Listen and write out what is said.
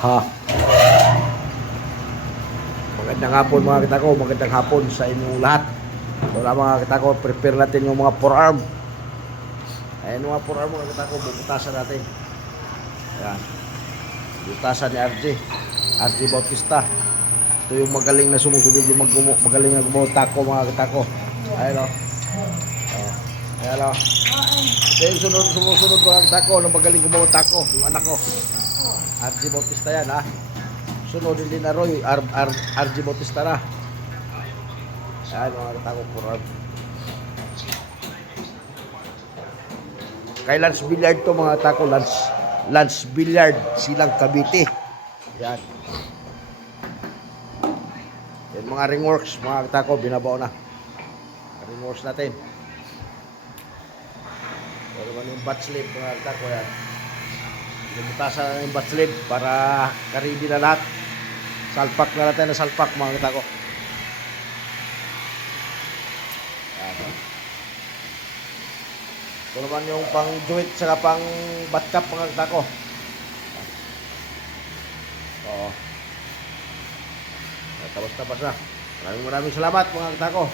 Ha. Magandang hapon mga kita ko, magandang hapon sa inyong lahat. Wala mga kita ko, prepare natin yung mga forearm. Ayan mga forearm mga kita ko, bubutasan natin. Ayan. Bubutasan ni RJ Bautista. Ito yung magaling na sumusunod, yung magaling na gumawa tako mga kita ko. Ayan o. Ayan o. Ito yung sumusunod mga kita ko, na magaling gumawa tako, yung anak ko. RJ Bautista yan ha. Sunod din na Roy, RJ Bautista na. Ayan mga katako forearm. Kay Lance Billiard to mga katako, Lance Billiard, Silang Cavite. Yan. Yan mga ringworks mga katako, binabaw na. Ringworks natin. Pero naman yung butt sleeve mga katako yan. Bumutasan na yung butt sleeve para karidi na lahat. Salpak na natin na salpak mga katako. Ito naman yung pang joint saka pang batcap mga katako. Oo. Tapos na. Maraming salamat mga katako.